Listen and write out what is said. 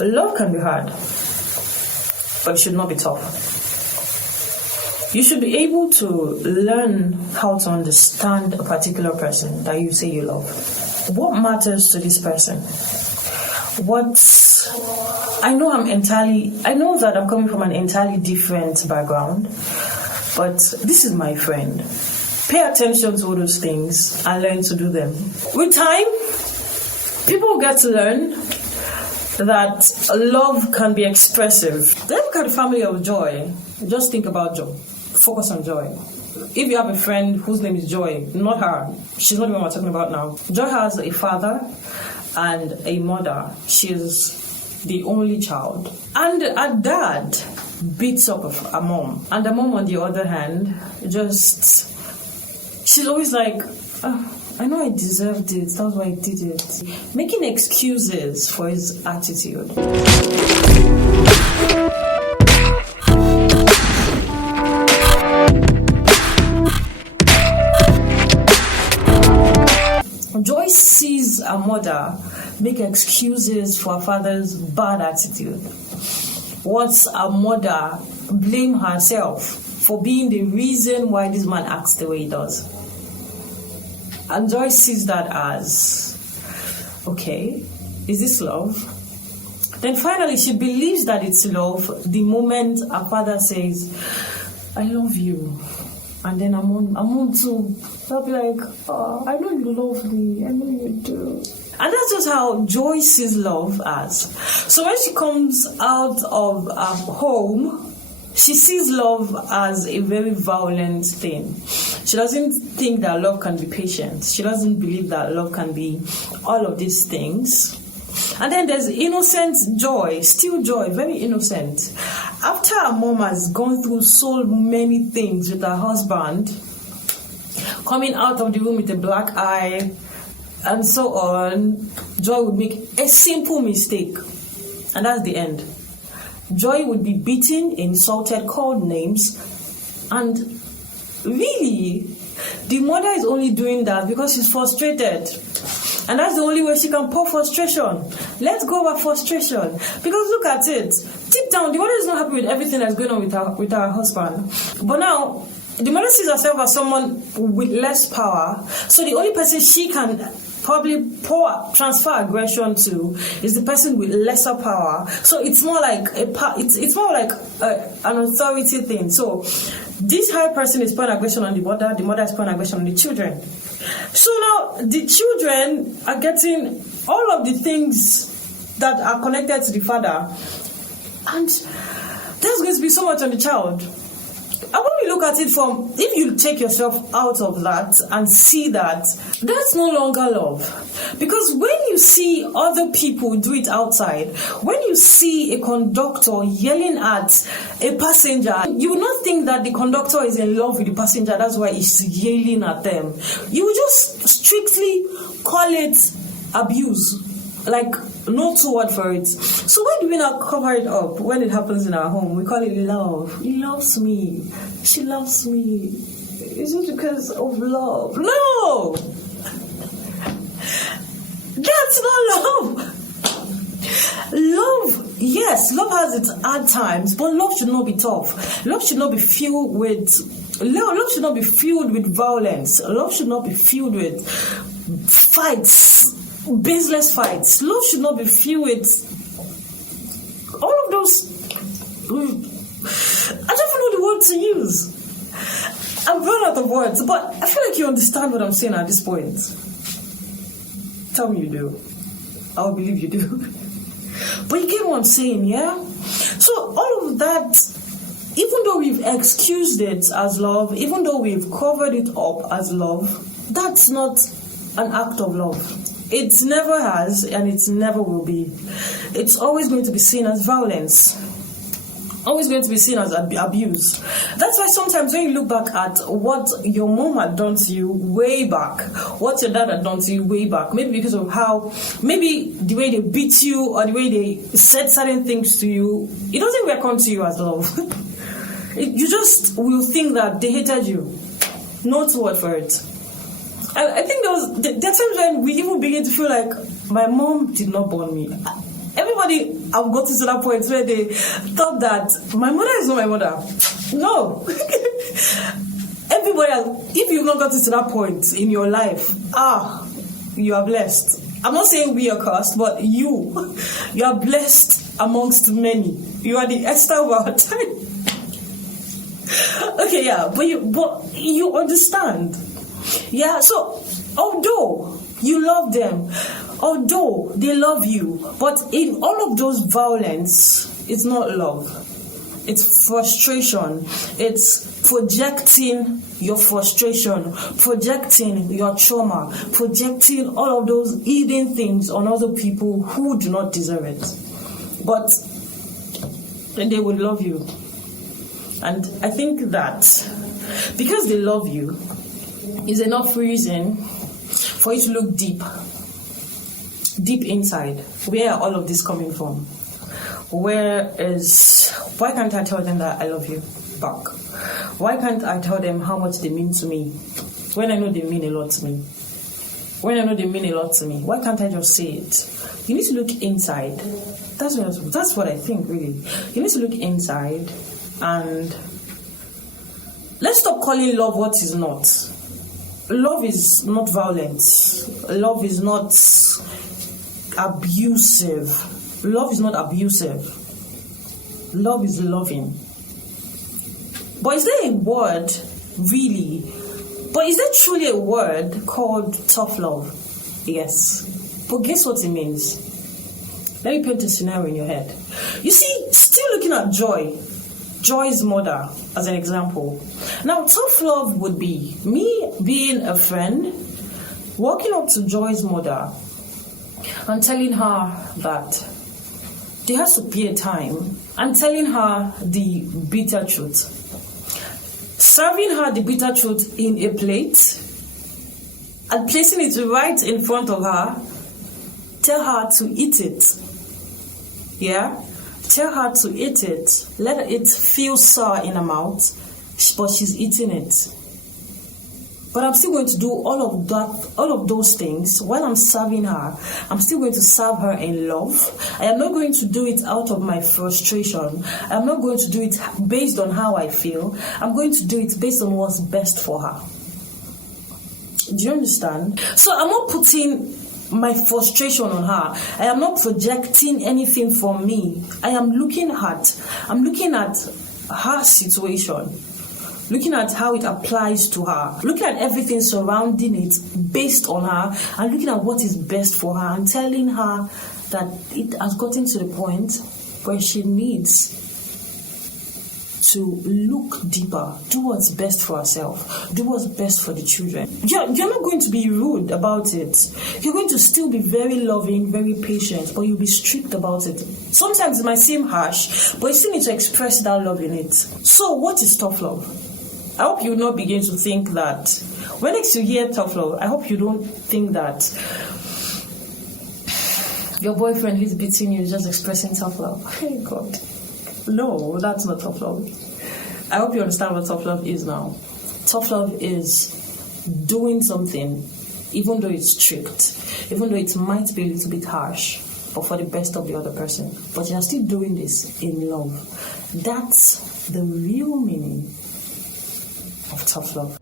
Love can be hard, but it should not be tough. You should be able to learn how to understand a particular person that you say you love. What matters to this person? I know that I'm coming from an entirely different background, but this is my friend. Pay attention to all those things and learn to do them. With time, people get to learn that love can be expressive. Look at the family of Joy. Just think about Joy. Focus on Joy. If you have a friend whose name is Joy, not her, she's not the one we're talking about now. Joy has a father and a mother. She's the only child. And a dad beats up a mom. And the mom, on the other hand, she's always like, I know I deserved it, that's why I did it. Making excuses for his attitude. Joy sees a mother make excuses for her father's bad attitude. What's a mother blame herself for being the reason why this man acts the way he does? And Joy sees that as, okay, is this love? Then finally she believes that it's love the moment her father says, I love you. And then I'm on too. I'll be like, oh, I know you love me. I know you do. And that's just how Joy sees love as. So when she comes out of home, she sees love as a very violent thing. She doesn't think that love can be patient. She doesn't believe that love can be all of these things. And then there's innocent Joy, still Joy, very innocent. After her mom has gone through so many things with her husband, coming out of the room with a black eye, and so on, Joy would make a simple mistake. And that's the end. Joy would be beaten, insulted, called names, and really, the mother is only doing that because she's frustrated. And that's the only way she can pour frustration. Let go of her frustration. Because look at it. Deep down, the mother is not happy with everything that's going on with her husband. But now, the mother sees herself as someone with less power. So the only person she can probably transfer aggression to is the person with lesser power. So it's more like it's more like an authority thing. So this high person is pouring aggression on the mother is pouring aggression on the children. So now the children are getting all of the things that are connected to the father, and there's going to be so much on the child. And when we look at it from, if you take yourself out of that and see that, that's no longer love. Because when you see other people do it outside, when you see a conductor yelling at a passenger, you will not think that the conductor is in love with the passenger, that's why he's yelling at them. You will just strictly call it abuse. Like, no two word for it. So why do we not cover it up when it happens in our home? We call it love. He loves me. She loves me. Is it because of love? No! That's not love. Love, yes, love has its hard times, but love should not be tough. Love should not be filled with violence. Love should not be filled with fights. Baseless fights. Love should not be filled with all of those. I don't even know the word to use. I'm run out of words, but I feel like you understand what I'm saying at this point. Tell me you do. I'll believe you do. But you get what I'm saying, yeah? So all of that, even though we've excused it as love, even though we've covered it up as love, that's not an act of love. It never has, and it never will be. It's always going to be seen as violence. Always going to be seen as abuse. That's why sometimes when you look back at what your mom had done to you way back, what your dad had done to you way back, maybe because of maybe the way they beat you or the way they said certain things to you, it doesn't reckon to you as love. You just will think that they hated you. No word for it. I think there are times when we even begin to feel like my mom did not born me. Everybody have gotten to that point where they thought that my mother is not my mother. No. Everybody, if you've not gotten to that point in your life, you are blessed. I'm not saying we are cursed, but you are blessed amongst many. You are the Esther of our time. Okay, yeah, but you understand. Yeah, so although you love them, although they love you, but in all of those violence, it's not love. It's frustration. It's projecting your frustration, projecting your trauma, projecting all of those hidden things on other people who do not deserve it. But they would love you. And I think that because they love you is enough reason for you to look deep inside. Where are all of this coming from? Why can't I tell them that I love you back? Why can't I tell them how much they mean to me when I know they mean a lot to me? Why can't I just say it? You need to look inside. That's what I think, really. You need to look inside and let's stop calling love what is not. Love is not violent. Love is not abusive. Love is not abusive. Love is loving. But is there a word, really? But is there truly a word called tough love? Yes. But guess what it means? Let me paint a scenario in your head. You see, still looking at Joy's mother as an example. Now, tough love would be me being a friend, walking up to Joy's mother and telling her that there has to be a time, and telling her the bitter truth. Serving her the bitter truth in a plate and placing it right in front of her. Tell her to eat it. Yeah? Tell her to eat it. Let it feel sour in her mouth, but she's eating it. But I'm still going to do all of those things while I'm serving her. I'm still going to serve her in love. I am not going to do it out of my frustration. I'm not going to do it based on how I feel. I'm going to do it based on what's best for her. Do you understand? So I'm not putting my frustration on her. I am not projecting anything from me. I am looking at her situation. Looking at how it applies to her, looking at everything surrounding it based on her, and looking at what is best for her, and telling her that it has gotten to the point where she needs to look deeper, do what's best for herself, do what's best for the children. You're not going to be rude about it. You're going to still be very loving, very patient, but you'll be strict about it. Sometimes it might seem harsh, but you still need to express that love in it. So what is tough love? I hope you will not begin to think that when next you hear tough love, I hope you don't think that your boyfriend who's beating you is just expressing tough love. Hey God. No, that's not tough love. I hope you understand what tough love is now. Tough love is doing something, even though it's strict, even though it might be a little bit harsh, but for the best of the other person. But you're still doing this in love. That's the real meaning of tough love.